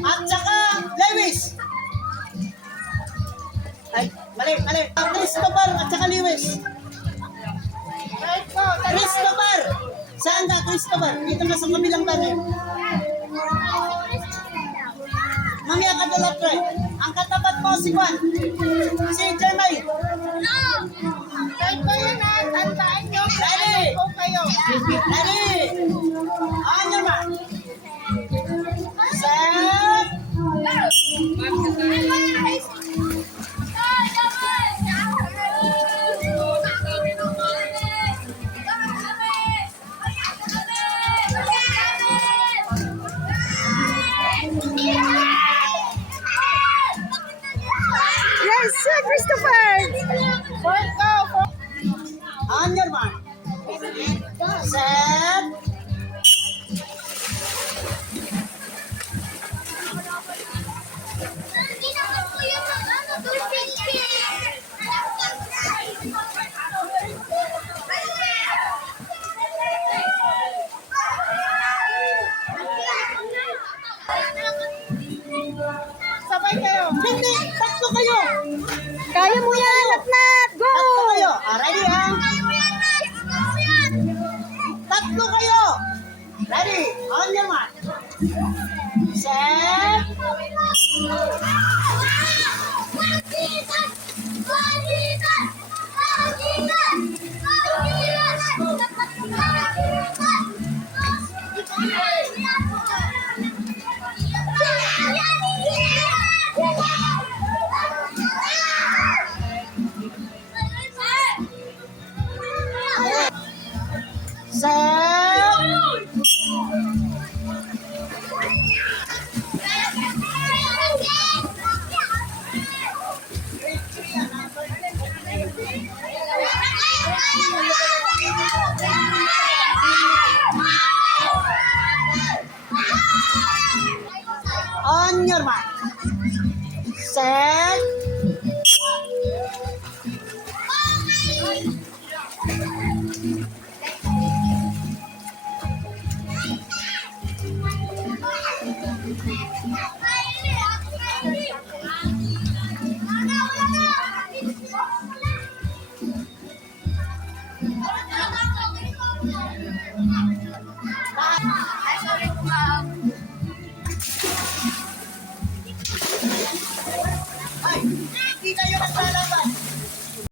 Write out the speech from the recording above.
At saka, Lewis. Ay, mali. Christopher at saka Lewis. Christopher. Saan ka, Christopher? Dito na sa kabilang baril. Mamaya ka doon, Tre. Ang katapat mo, si Juan. Si Jermay. Kahit ko yun na, tandaan nyo. Ready? Ko kayo. Ready? On your mark. Set. Yes, Sir Christopher. Go. On your mark. Set. Sabay kayo. Hindi, tatlo kayo. Kaya mo yan, Natnat. Go. Tatlo kayo. Ready, ha? Tatlo kayo. Ready? On your mark. Set. On your mark. Set.